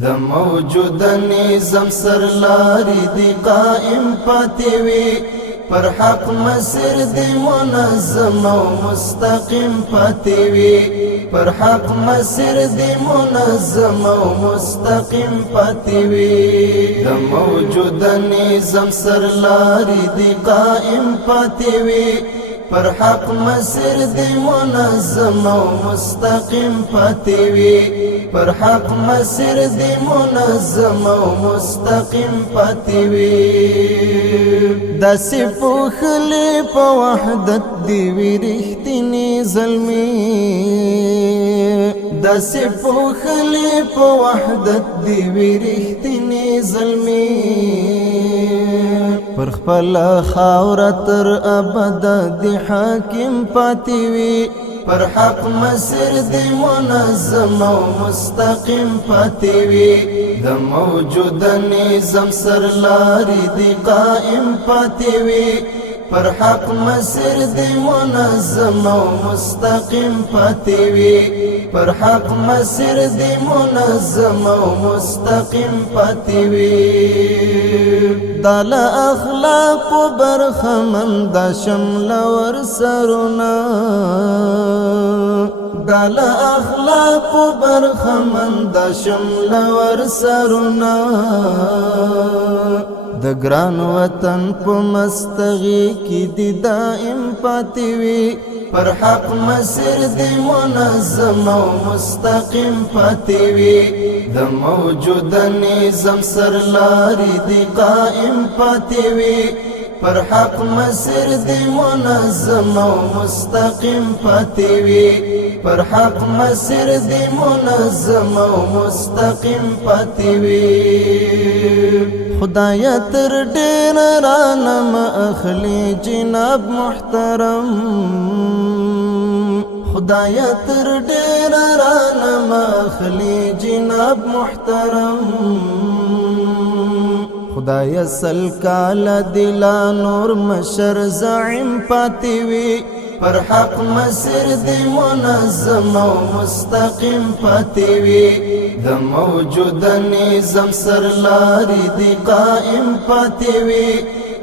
د موجود نظام سرلاری دی قائم پاتې وي پر حق مسیر دی منظم او مستقیم پاتې وي پر حق مسیر دی منظم او مستقیم پاتې وي د موجود نظام سرلاری دی قائم پاتې وي پر حق مسیر دی منظم او مستقیم پاتې وي پر حق مسیر دی منظم او مستقیم پاتې وي داسې پوښلې په وحدت دی وي رښتینې زلمي داسې پوښلې په وحدت دی وي رښتینې زلمي پر خپل خاور تر ابد دی حاکم پاتې وي پر حق مسیر دی منظم او مستقیم پاتې وي د موجود نظام سرلاری دی قائم پاتې وي پر حق مسیر دی منظم او مستقیم پاتې وي پر حق مسیر دی منظم او مستقیم پاتې وي دال اخلاق برخمند شمل ور سرنا دال اخلاق برخمند شمل ور سرنا د ګران وطن په مستغي کې دی دائم پاتې وي پر حق مسیر دی منظم او مستقیم پاتې وي د موجود نظام سرلاری دی قائم پاتې وي پر حق مسیر دی منظم او مستقیم پاتې وي پر حق مسیر دی منظم او مستقیم پاتې وي خدای تر ډیر رانم اخلی جناب محترم خدای تر ډیر رانم اخلی جناب محترم خدای سل کال دلا نور مشر زعیم پاتې وي پر حق مسیر دی منظم او مستقیم پاتې وي د موجود نظام سرلاری دی قائم پاتې وي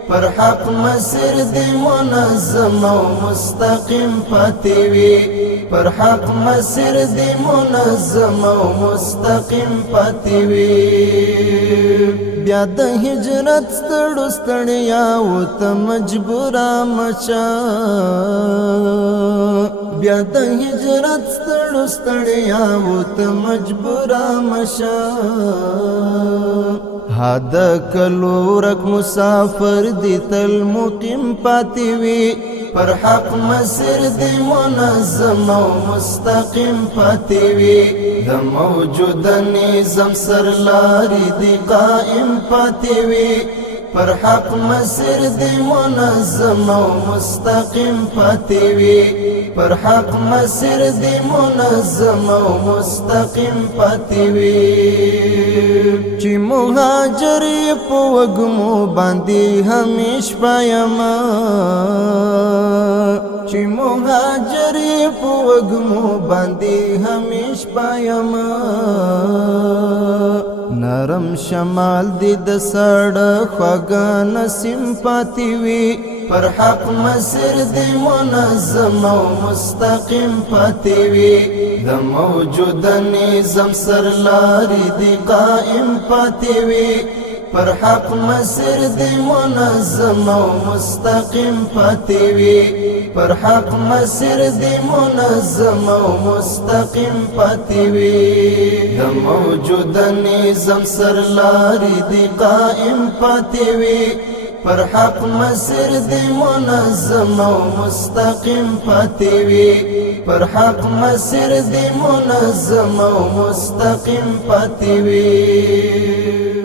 پر حق مسیر دی منظم او مستقیم پاتې وي پر حق مسیر دی منظم او مستقیم پاتې وي بیا د هجرت ستړو ستړیا و ته مجبورا مچا بیا د هجرت ستړو ستړیا و ته مجبورا مشا هاد کلورک مسافر دی تل مقیم پاتې وي پر حق مسیر دی منظم او مستقیم پاتې وي د موجود نظام سرلاری دی قائم پاتې وي پر حق مسیر دی منظم او مستقیم پاتې وي پر حق مسیر دی منظم او مستقیم پاتې وي چې مهاجر په وګمو باندې همیش پایما چې مهاجر په وګمو باندې همیش پایما نرم شمال دی د سړه خواږه نسیم پاتې وي پر حق مسیر دی منظم او مستقیم پاتې وي د موجود نظام سرلاری دی قائم پاتې وي پر حق مسیر دی منظم او مستقیم پاتې وي پر حق مسیر دی منظم او مستقیم پاتې وي د موجود نظام سرلاری دی قائم پاتې وي پر حق مسیر دی منظم او مستقیم پاتې وي پر حق مسیر دی منظم او مستقیم پاتې وي